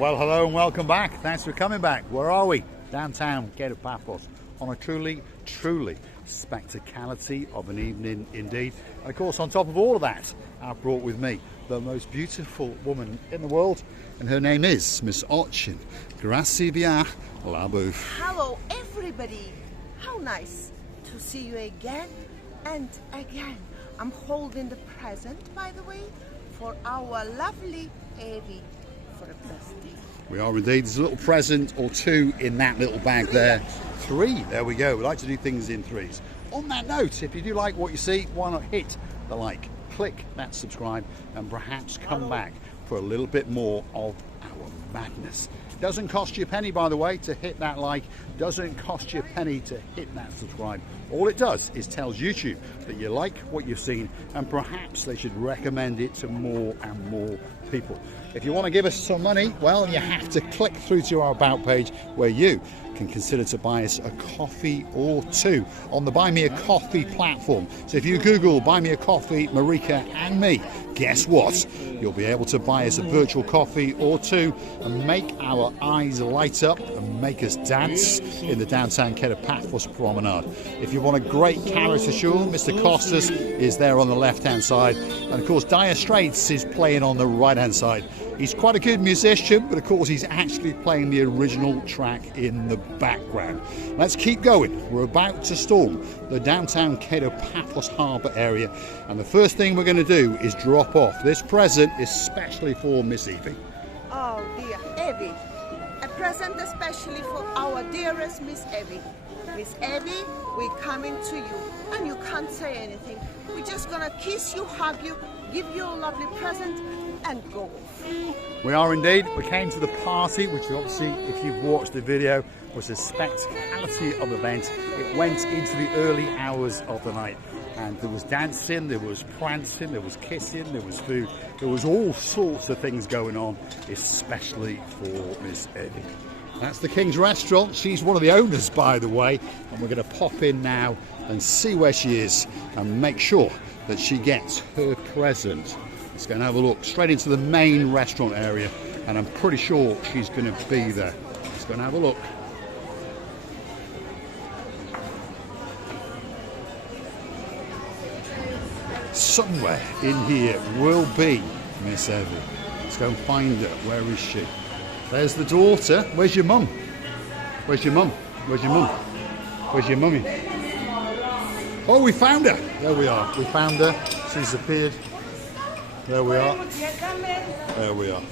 Well, hello and welcome back. Thanks for coming back. Where are we? Downtown Gate of Paphos on a truly spectacality of an evening indeed. And of course, on top of all of that, I've brought with me the most beautiful woman in the world, and her name is Miss Ochin. Grazie via la bouffe. Hello everybody. How nice to see you again and again. I'm holding the present, by the way, for our lovely Evie for a birthday. We are indeed. There's a little present or two in that little bag there. Three. There we go. We like to do things in threes. On that note, if you do like what you see, why not hit the like, click that subscribe, and perhaps come back for a little bit more of our madness. Doesn't cost you a penny, by the way, to hit that like. Doesn't cost you a penny to hit that subscribe. All it does is tells YouTube that you like what you've seen, and perhaps they should recommend it to more and more people. If you want to give us some money, well, you have to click through to our About page, where you can consider to buy us a coffee or two on the Buy Me a Coffee platform. So if you Google Buy Me a Coffee, Marika and me, guess what? You'll be able to buy us a virtual coffee or two and make our eyes light up and make us dance in the downtown Gate of Paphos promenade. If you want a great character show, Mr. Costas is there on the left-hand side. And of course, Dire Straits is playing on the right-hand side. He's quite a good musician, but of course he's actually playing the original track in the background. Let's keep going. We're about to storm the downtown Gate of Paphos Harbour area, and the first thing we're going to do is drop off this present, especially for Miss Evie. Oh dear, Evie. A present especially for our dearest Miss Evie. Miss Evie, we're coming to you, and you can't say anything. We're just gonna kiss you, hug you, give you a lovely present, and go off. We are indeed. We came to the party, which obviously, if you've watched the video, was a spectacularity of event. It went into the early hours of the night, and there was dancing, there was prancing, there was kissing, there was food, there was all sorts of things going on, especially for Miss Evie. That's the King's Restaurant. She's one of the owners, by the way, and we're going to pop in now and see where she is and make sure that she gets her present. Let's go and have a look straight into the main restaurant area, and I'm pretty sure she's going to be there. Let's go and have a look. Somewhere in here will be Miss Evie. Let's go and find her. Where is she? There's the daughter. Where's your mum? Where's your mum? Where's your mum? Where's your mummy? Oh, we found her. There we are. We found her. She's appeared. There we are. There we are.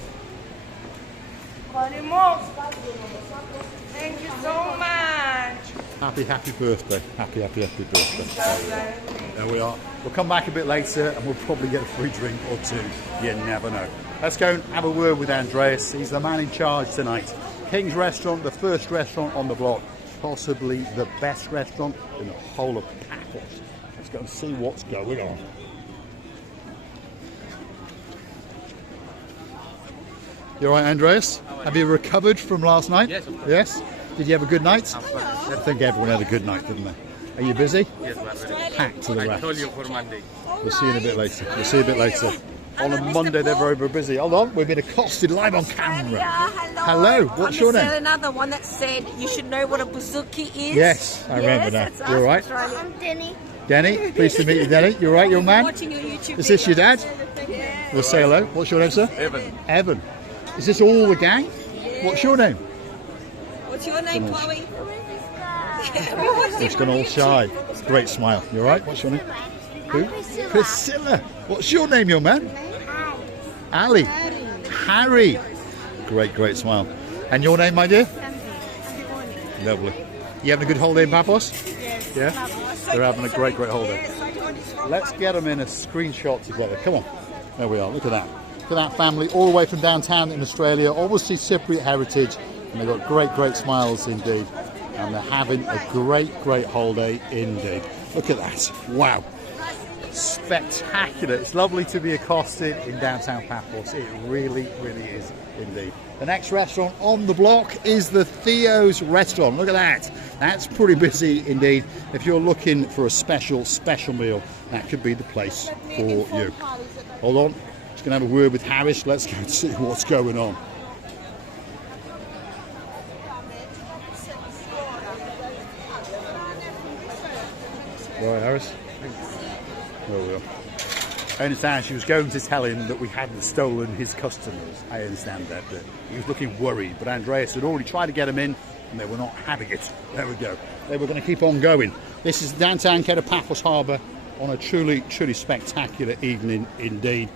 Thank you so much. Happy birthday. Happy birthday. There we are. We'll come back a bit later and we'll probably get a free drink or two. You never know. Let's go and have a word with Andreas. He's the man in charge tonight. King's Restaurant, the first restaurant on the block. Possibly the best restaurant in the whole of Paphos. Let's go and see what's going on. You all right, Andreas? Have you recovered from last night? Yes, of course. Yes? Did you have a good night? I think everyone had a good night, didn't they? Are you busy? Yes, we are ready. Packed to the I rack. told you for Monday. We'll see you in a bit later. We'll see you a bit later. On a Monday, they're very, very busy. Hold on, we've been accosted live on camera. Hello, what's your name? Another one that said you should know what a bouzouki is. Yes, I remember that. That's You all right? I'm Denny. Denny, pleased to meet you, Denny. You all right, young man? Watching your YouTube Is this your video. dad? We'll say hello. What's your name, sir? Evan. Evan. Is this all the gang? What's your name? What's your name, Chloe? It's gone all shy. Great smile. You all right? What's your name? Who? Priscilla. What's your name, young man? Ali. Harry. Great smile. And your name, my dear? Lovely. You having a good holiday in Paphos? Yes. Yeah? They're having a great holiday. Let's get them in a screenshot together. Come on. There we are. Look at that. Look at that family all the way from downtown in Australia. Obviously Cypriot heritage. And they've got great smiles indeed. And they're having a great holiday indeed. Look at that. Wow. Spectacular. It's lovely to be accosted in downtown Paphos. It really is indeed. The next restaurant on the block is the Theo's restaurant. Look at that. That's pretty busy indeed. If you're looking for a special meal, that could be the place for you. Hold on. Just going to have a word with Harris. Let's go and see what's going on. Right, Harris. There we are. I understand she was going to tell him that we hadn't stolen his customers. I understand that, but he was looking worried. But Andreas had already tried to get him in, and they were not having it. There we go. They were going to keep on going. This is downtown Paphos Harbour on a truly, truly spectacular evening indeed.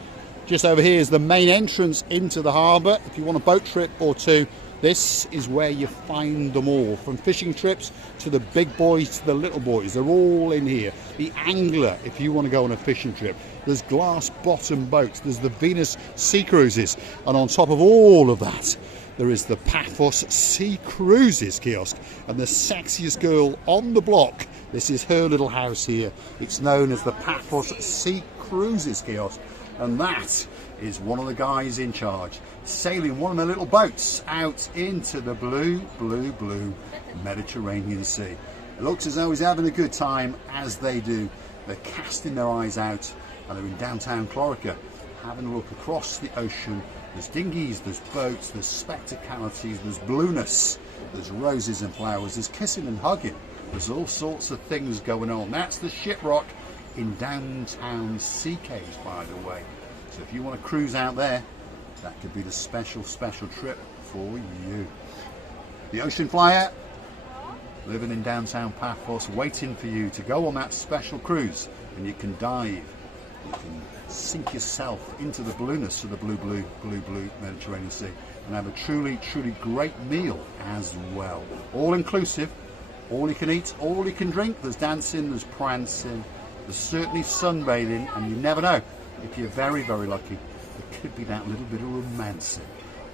Just over here is the main entrance into the harbour. If you want a boat trip or two, this is where you find them all. From fishing trips to the big boys to the little boys, they're all in here. The angler, if you want to go on a fishing trip. There's glass bottom boats, there's the Venus Sea Cruises, and on top of all of that, there is the Paphos Sea Cruises kiosk, and the sexiest girl on the block, this is her little house here. It's known as the Paphos Sea Cruises kiosk, and that is one of the guys in charge, sailing one of the little boats out into the blue, blue, blue Mediterranean Sea. It looks as though he's having a good time, as they do. They're casting their eyes out, and they're in downtown Clorica, having a look across the ocean. There's dinghies, there's boats, there's spectacalities, there's blueness, there's roses and flowers, there's kissing and hugging. There's all sorts of things going on. That's the Shiprock in downtown Sea Caves, by the way. So if you want to cruise out there, that could be the special, special trip for you. The Ocean Flyer, living in downtown Paphos, waiting for you to go on that special cruise, and you can dive. You can sink yourself into the blueness of the blue, blue, blue, blue Mediterranean Sea and have a truly, truly great meal as well. All inclusive, all you can eat, all you can drink. There's dancing, there's prancing, there's certainly sunbathing, and you never know. If you're very, very lucky, there could be that little bit of romancing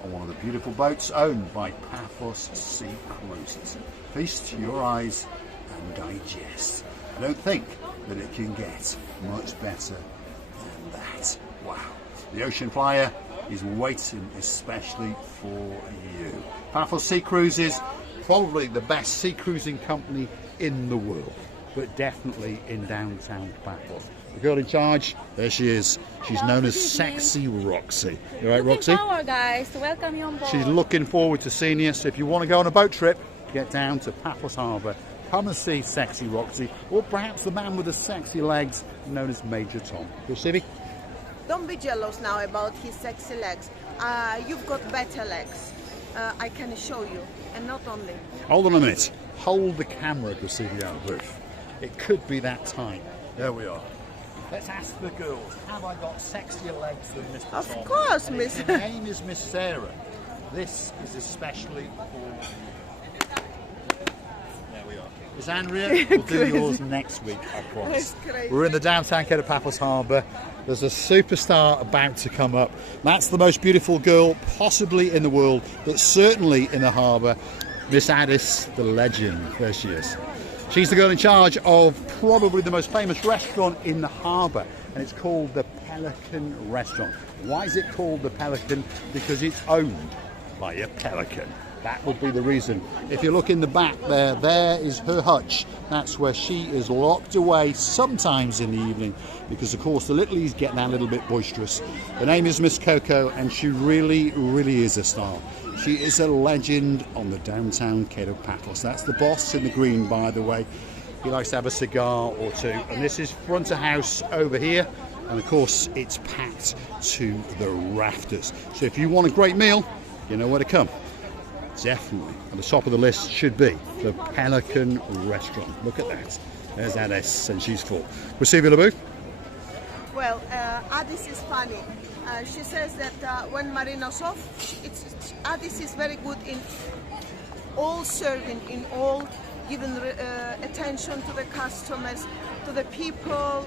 on one of the beautiful boats owned by Paphos Sea Cruises. Feast your eyes and digest. I don't think that it can get much better than that. Wow. The Ocean Flyer is waiting especially for you. Paphos Sea Cruises, probably the best sea cruising company in the world, but definitely in downtown Paphos. The girl in charge, there she is. She's known as Sexy Roxy. You right, Roxy? Power, guys, to welcome you on board. She's looking forward to seeing you. So if you want to go on a boat trip, get down to Paphos Harbour. Come and see Sexy Roxy, or perhaps the man with the sexy legs, known as Major Tom. Go, Sibby? Don't be jealous now about his sexy legs. You've got better legs. I can show you, and not only. Hold on a minute. Hold the camera, go see the out booth. It could be that time. There we are. Let's ask the girls, have I got sexier legs than Mr. Of Tom? course, And Miss. if your name is Miss Sarah. This is especially for... There we are. Miss Andrea, we'll do yours next week, I promise. That's crazy. We're in the downtown Paphos Harbour. There's a superstar about to come up. That's the most beautiful girl possibly in the world, but certainly in the harbour. Miss Addis, the legend. There she is. She's the girl in charge of probably the most famous restaurant in the harbour, and it's called the Pelican Restaurant. Why is it called the Pelican? Because it's owned by a pelican. That would be the reason. If you look in the back there, there is her hutch. That's where she is locked away sometimes in the evening, because of course the littlies get that little bit boisterous. Her name is Miss Coco, and she really, really is a star. She is a legend on the downtown Paphos. That's the boss in the green, by the way. He likes to have a cigar or two. And this is front of house over here. And of course, it's packed to the rafters. So if you want a great meal, you know where to come. Definitely. At the top of the list should be the Pelican Restaurant. Look at that. There's Addis, and she's full. Receive you, LeBou. Well, Addis is funny. She says that when Marina's off, Addis is very good in all serving, in all giving attention to the customers, to the people.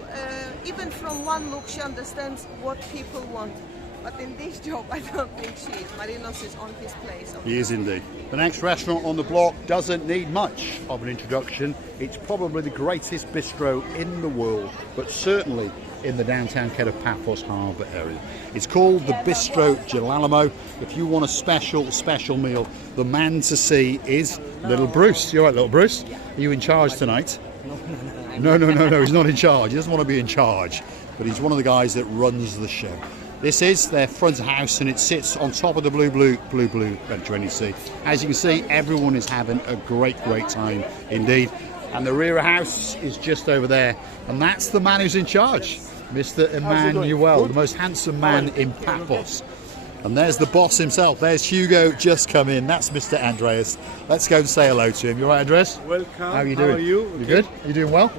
Even from one look, she understands what people want. But in this job, I don't think she is. Marinos is on his place. He is indeed. The next restaurant on the block doesn't need much of an introduction. It's probably the greatest bistro in the world, but certainly in the downtown Paphos Harbour area. It's called the Bistro Gelalamo. If you want a special meal, the man to see is Little Bruce. You all right, Little Bruce? Are you in charge tonight? No, he's not in charge. He doesn't want to be in charge, but he's one of the guys that runs the show. This is their front of house, and it sits on top of the blue Mediterranean Sea. As you can see, everyone is having a great time indeed. And the rear house is just over there. And that's the man who's in charge, Mr. Emmanuel, the most handsome man in Paphos. And there's the boss himself. There's Hugo just come in. That's Mr. Andreas. Let's go and say hello to him. You all right, Andreas? Welcome. How are you doing? How are you? You good? You doing well?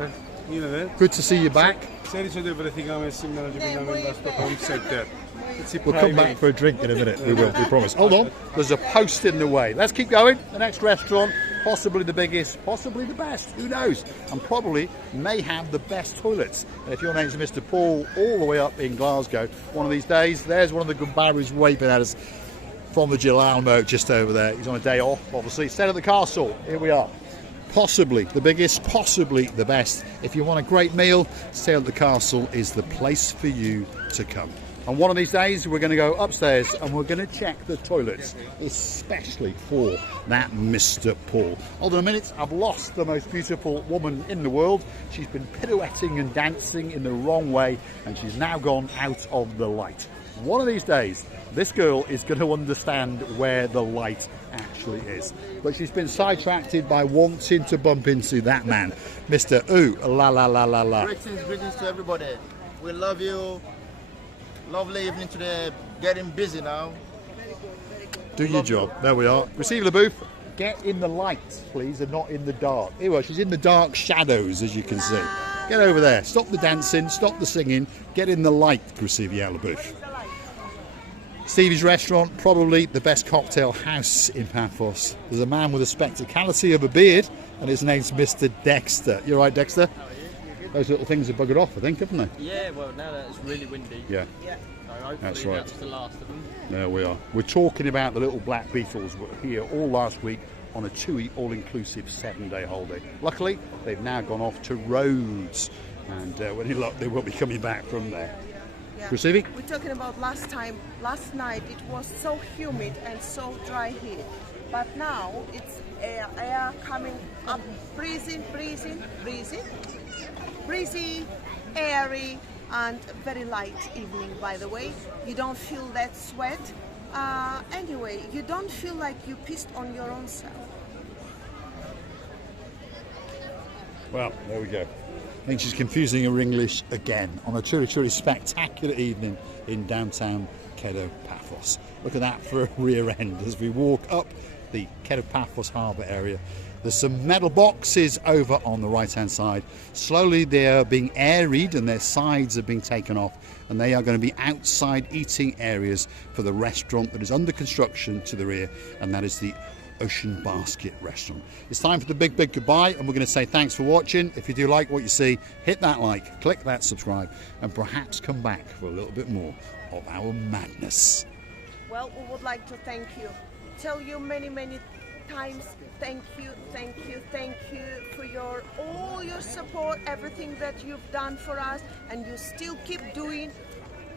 Good to see you back. We'll come back for a drink in a minute. We will, we promise. Hold on. There's a post in the way. Let's keep going. The next restaurant, possibly the biggest, possibly the best. Who knows? And probably may have the best toilets. And if your name's Mr. Paul, all the way up in Glasgow, one of these days, there's one of the good Barrys waving at us from the Gilalmo just over there. He's on a day off, obviously. Stay at the castle. Here we are. Possibly the biggest, possibly the best. If you want a great meal, Stay at the Castle is the place for you to come. And one of these days we're going to go upstairs and we're going to check the toilets, especially for that Mr. Paul. Hold on a minute, I've lost the most beautiful woman in the world. She's been pirouetting and dancing in the wrong way and she's now gone out of the light. One of these days, this girl is going to understand where the light actually is. But she's been sidetracked by wanting to bump into that man, Mr. Ooh la la la la la. Greetings to everybody. We love you. Lovely evening today. Getting busy now. Do your job. There we are. Receive the booth. Get in the light, please, and not in the dark. Here we are. She's in the dark shadows, as you can see. Get over there. Stop the dancing. Stop the singing. Get in the light, Receive the booth. Stevie's Restaurant, probably the best cocktail house in Paphos. There's a man with a spectacality of a beard, and his name's Mr. Dexter. You're right, Dexter? Those little things have buggered off, I think, haven't they? Yeah, well, now that it's really windy. Yeah. So hopefully That's right. That's the last of them. There we are. We're talking about the little black beetles were here all last week on a TUI all-inclusive 7-day holiday. Luckily, they've now gone off to Rhodes, and when you look, they will be coming back from there. Yeah. Receiving? We're talking about last night it was so humid and so dry here. But now it's air coming up, breezy, airy, and very light evening, by the way. You don't feel that sweat. Anyway, you don't feel like you pissed on your own self. Well, there we go. I think she's confusing her English again on a truly spectacular evening in downtown Kedo Paphos. Look at that for a rear end as we walk up the Kedo Paphos Harbour area. There's some metal boxes over on the right hand side. Slowly they're being airied and their sides are being taken off, and they are going to be outside eating areas for the restaurant that is under construction to the rear, and that is the Ocean Basket restaurant. It's time for the big goodbye, and we're going to say thanks for watching. If you do like what you see, hit that like, click that subscribe, and perhaps come back for a little bit more of our madness. Well, we would like to thank you. Tell you many times thank you for all your support, everything that you've done for us, and you still keep doing.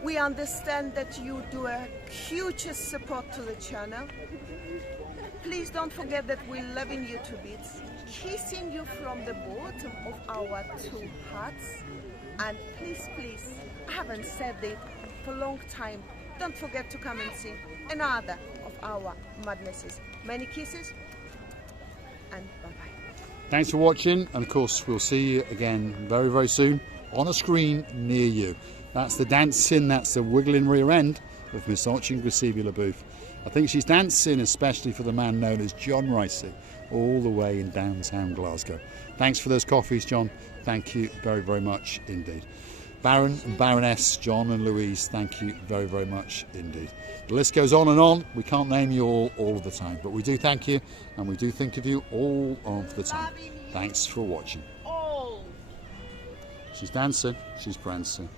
We understand that you do a huge support to the channel. Please don't forget that we're loving you to bits, kissing you from the bottom of our 2 hearts. And please, I haven't said it for a long time, don't forget to come and see another of our madnesses. Many kisses and bye-bye. Thanks for watching, and of course we'll see you again very soon on a screen near you. That's the dancing, that's the wiggling rear end of Miss Archie Grisivula booth. I think she's dancing especially for the man known as John Ricey, all the way in downtown Glasgow. Thanks for those coffees, John. Thank you very much indeed. Baron and Baroness John and Louise, thank you very much indeed. The list goes on and on. We can't name you all of the time, but we do thank you, and we do think of you all of the time. Thanks for watching. She's dancing, she's prancing.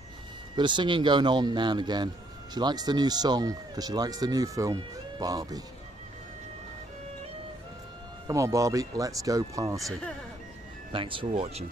Bit of singing going on now and again. She likes the new song because she likes the new film, Barbie. Come on, Barbie, let's go party. Thanks for watching.